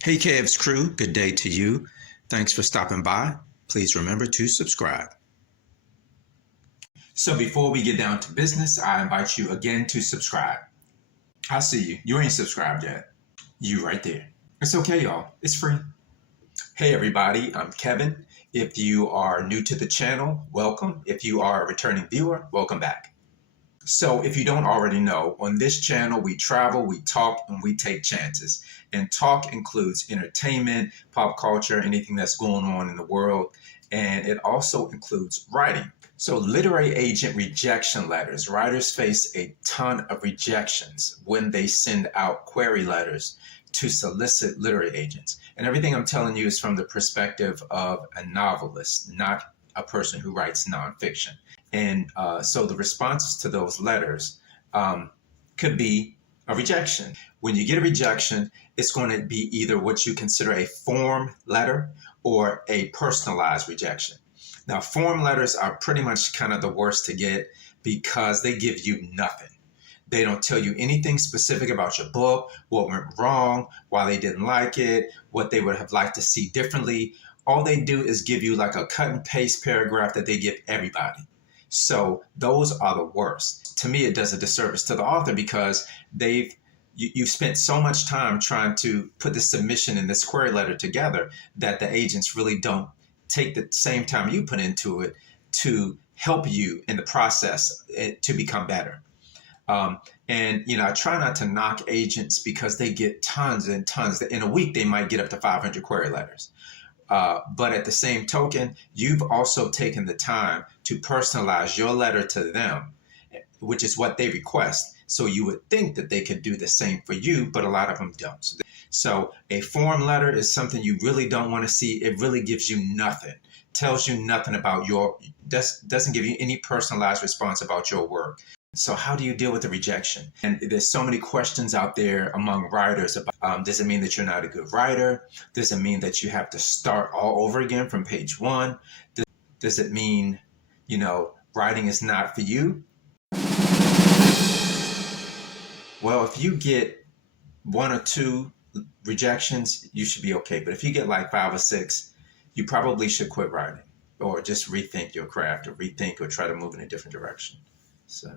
Hey Cavs crew, good day to you. Thanks for stopping by. Please remember to subscribe. So before we get down to business, I invite you again to subscribe. I see you. You ain't subscribed yet. You right there. It's okay, y'all. It's free. Hey everybody, I'm Kevin. If you are new to the channel, welcome. If you are a returning viewer, welcome back. So if you don't already know, on this channel, we travel, we talk, and we take chances. And talk includes entertainment, pop culture, anything that's going on in the world. And it also includes writing. So literary agent rejection letters. Writers face a ton of rejections when they send out query letters to solicit literary agents. And everything I'm telling you is from the perspective of a novelist, not a person who writes nonfiction. And so the responses to those letters could be a rejection. When you get a rejection, it's going to be either what you consider a form letter or a personalized rejection. Now, form letters are pretty much kind of the worst to get because they give you nothing. They don't tell you anything specific about your book, what went wrong, why they didn't like it, what they would have liked to see differently. All they do is give you like a cut and paste paragraph that they give everybody. So those are the worst. To me, it does a disservice to the author because you've spent so much time trying to put the submission and this query letter together that the agents really don't take the same time you put into it to help you in the process to become better. And I try not to knock agents because they get tons and tons. In a week, they might get up to 500 query letters. But at the same token, you've also taken the time to personalize your letter to them, which is what they request. So you would think that they could do the same for you, but a lot of them don't. So a form letter is something you really don't want to see. It really gives you nothing, tells you nothing about doesn't give you any personalized response about your work. So how do you deal with the rejection? And there's so many questions out there among writers about, does it mean that you're not a good writer? Does it mean that you have to start all over again from page one? Does it mean, writing is not for you? Well, if you get 1 or 2 rejections, you should be okay. But if you get like 5 or 6, you probably should quit writing or just rethink your craft or rethink or try to move in a different direction. So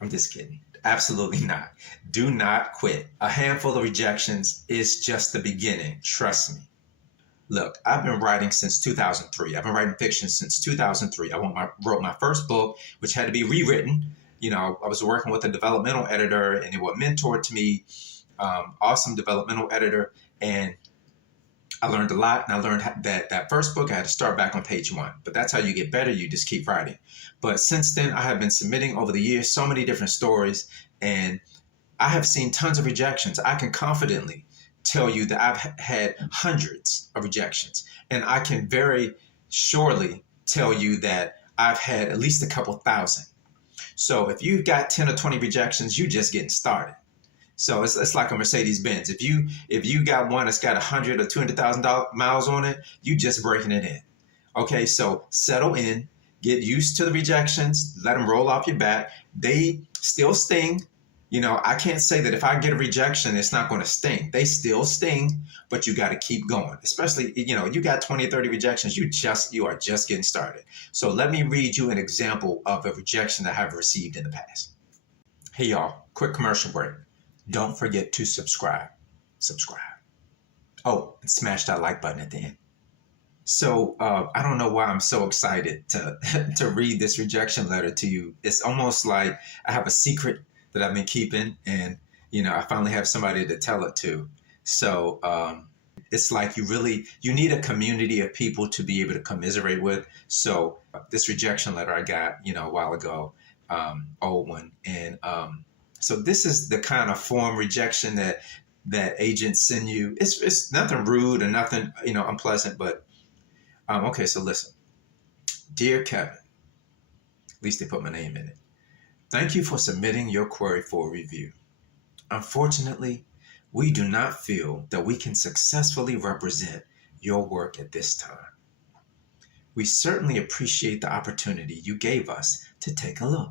I'm just kidding. Absolutely not. Do not quit. A handful of rejections is just the beginning. Trust me. Look, I've been writing since 2003. I've been writing fiction since 2003. I wrote my first book, which had to be rewritten. I was working with a developmental editor and it was mentored to me, awesome developmental editor. And I learned a lot, and I learned that first book I had to start back on page 1. But that's how you get better. You just keep writing. But since then, I have been submitting over the years so many different stories, and I have seen tons of rejections. I can confidently tell you that I've had hundreds of rejections, and I can very surely tell you that I've had at least a couple thousand. So if you've got 10 or 20 rejections, you're just getting started. So it's like a Mercedes-Benz. If you got one that's got 100 or 200,000 miles on it, you just breaking it in. Okay, so settle in, get used to the rejections, let them roll off your back. They still sting. I can't say that if I get a rejection, it's not going to sting. They still sting, but you got to keep going. Especially, you got 20 or 30 rejections, you are just getting started. So let me read you an example of a rejection that I have received in the past. Hey y'all, quick commercial break. Don't forget to subscribe. Oh, and smash that like button at the end. So I don't know why I'm so excited to read this rejection letter to you. It's almost like I have a secret that I've been keeping, and I finally have somebody to tell it to. So it's like you need a community of people to be able to commiserate with. So this rejection letter I got a while ago, old one, and so this is the kind of form rejection that agents send you. It's nothing rude or nothing unpleasant, but okay. So listen, dear Kevin, at least they put my name in it. Thank you for submitting your query for review. Unfortunately, we do not feel that we can successfully represent your work at this time. We certainly appreciate the opportunity you gave us to take a look.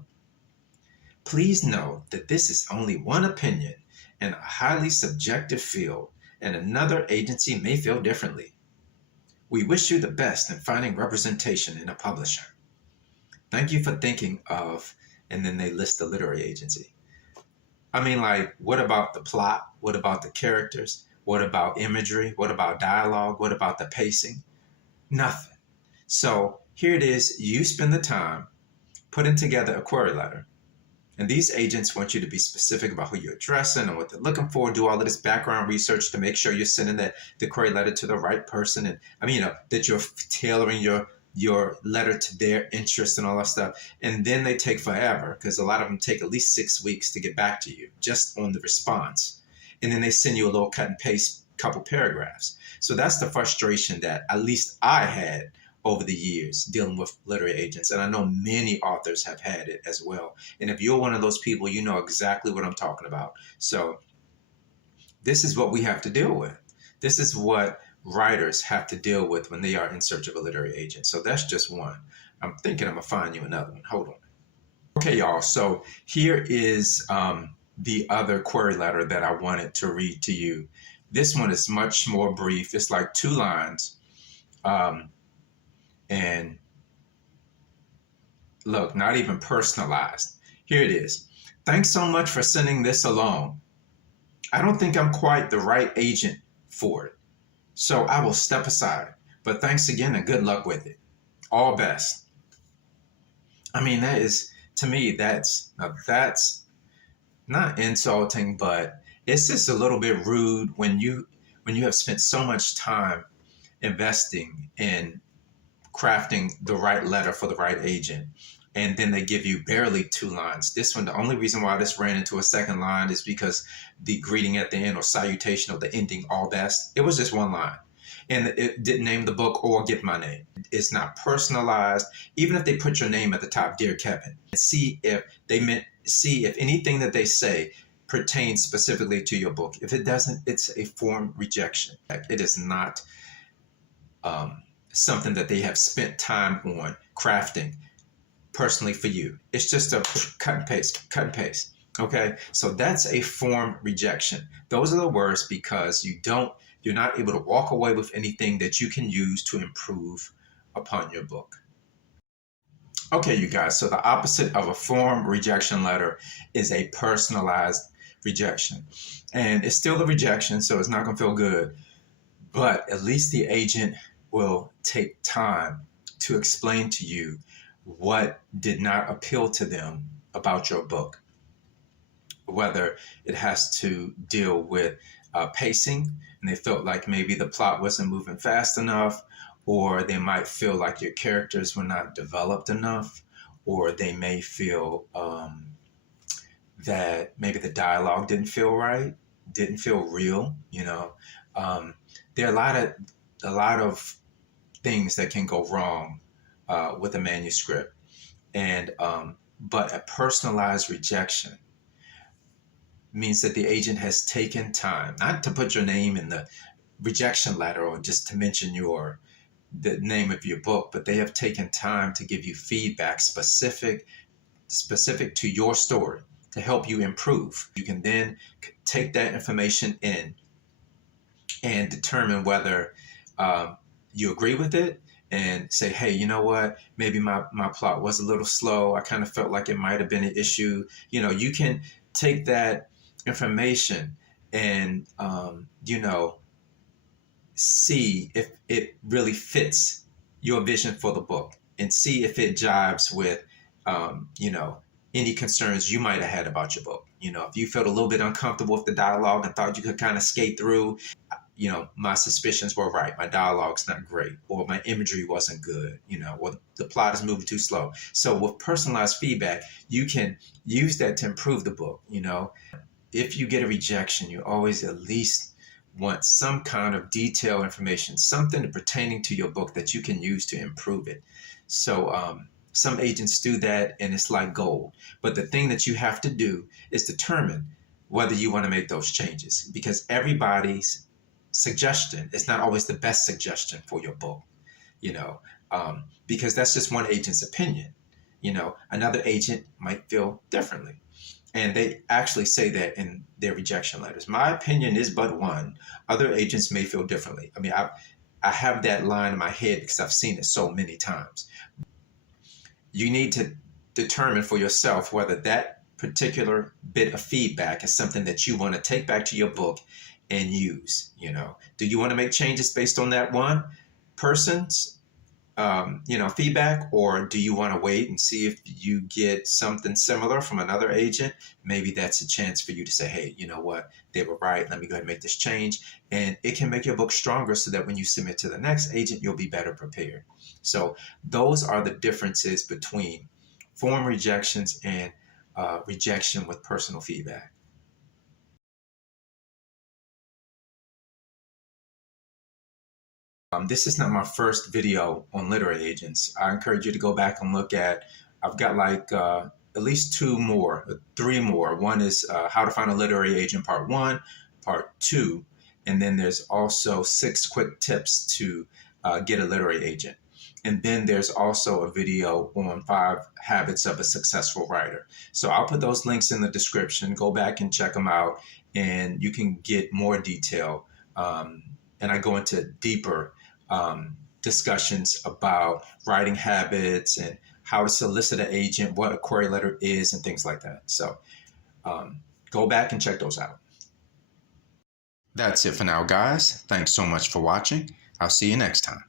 Please know that this is only one opinion in a highly subjective field and another agency may feel differently. We wish you the best in finding representation in a publisher. Thank you for thinking of, and then they list the literary agency. I mean, like, what about the plot? What about the characters? What about imagery? What about dialogue? What about the pacing? Nothing. So here it is. You spend the time putting together a query letter. And these agents want you to be specific about who you're addressing and what they're looking for, do all of this background research to make sure you're sending the query letter to the right person. And I mean, that you're tailoring your letter to their interests and all that stuff. And then they take forever, because a lot of them take at least 6 weeks to get back to you just on the response. And then they send you a little cut and paste couple paragraphs. So that's the frustration that at least I had over the years dealing with literary agents. And I know many authors have had it as well. And if you're one of those people, you know exactly what I'm talking about. So this is what we have to deal with. This is what writers have to deal with when they are in search of a literary agent. So that's just one. I'm thinking I'm gonna find you another one. Hold on. Okay, y'all. So here is the other query letter that I wanted to read to you. This one is much more brief. It's like 2 lines. And look, not even personalized. Here it is. Thanks so much for sending this along. I don't think I'm quite the right agent for it, so I will step aside. But thanks again and good luck with it. All best. I mean, that is, to me, that's not insulting, but it's just a little bit rude when you have spent so much time investing in crafting the right letter for the right agent, and then they give you barely 2 lines. This one, the only reason why this ran into a second line is because the greeting at the end, or salutation, or the ending, all best, it was just 1 line. And it didn't name the book or give my name. It's not personalized. Even if they put your name at the top, Dear Kevin, see if anything that they say pertains specifically to your book. If it doesn't, it's a form rejection. It is not something that they have spent time on crafting personally for you. It's just a cut and paste. Okay, so that's a form rejection. Those are the worst, because you're not able to walk away with anything that you can use to improve upon your book. Okay, you guys, so the opposite of a form rejection letter is a personalized rejection. And it's still a rejection, so it's not gonna feel good, but at least the agent will take time to explain to you what did not appeal to them about your book. Whether it has to deal with pacing, and they felt like maybe the plot wasn't moving fast enough, or they might feel like your characters were not developed enough, or they may feel that maybe the dialogue didn't feel right, didn't feel real. There are a lot of things that can go wrong with a manuscript, and but a personalized rejection means that the agent has taken time, not to put your name in the rejection letter or just to mention the name of your book, but they have taken time to give you feedback specific to your story to help you improve. You can then take that information in and determine whether you agree with it, and say, hey, you know what, maybe my plot was a little slow. I kind of felt like it might have been an issue. You can take that information and, see if it really fits your vision for the book, and see if it jives with, any concerns you might have had about your book. If you felt a little bit uncomfortable with the dialogue and thought you could kind of skate through, my suspicions were right. My dialogue's not great, or my imagery wasn't good, or the plot is moving too slow. So with personalized feedback, you can use that to improve the book. If you get a rejection, you always at least want some kind of detailed information, something pertaining to your book that you can use to improve it. So some agents do that, and it's like gold. But the thing that you have to do is determine whether you want to make those changes, because everybody's suggestion is not always the best suggestion for your book, because that's just one agent's opinion. Another agent might feel differently. And they actually say that in their rejection letters. My opinion is but one. Other agents may feel differently. I mean, I have that line in my head because I've seen it so many times. You need to determine for yourself whether that particular bit of feedback is something that you want to take back to your book and use. Do you want to make changes based on that one person's feedback, or do you want to wait and see if you get something similar from another agent? Maybe that's a chance for you to say, hey, you know what, they were right, let me go ahead and make this change. And it can make your book stronger so that when you submit to the next agent, you'll be better prepared. So those are the differences between form rejections and rejection with personal feedback. This is not my first video on literary agents. I encourage you to go back and look at, I've got like at least three more. One is How to Find a Literary Agent Part 1, Part 2, and then there's also 6 quick tips to get a literary agent. And then there's also a video on 5 habits of a successful writer. So I'll put those links in the description. Go back and check them out, and you can get more detail. And I go into deeper discussions about writing habits and how to solicit an agent, what a query letter is, and things like that. So go back and check those out. That's it for now, guys. Thanks so much for watching. I'll see you next time.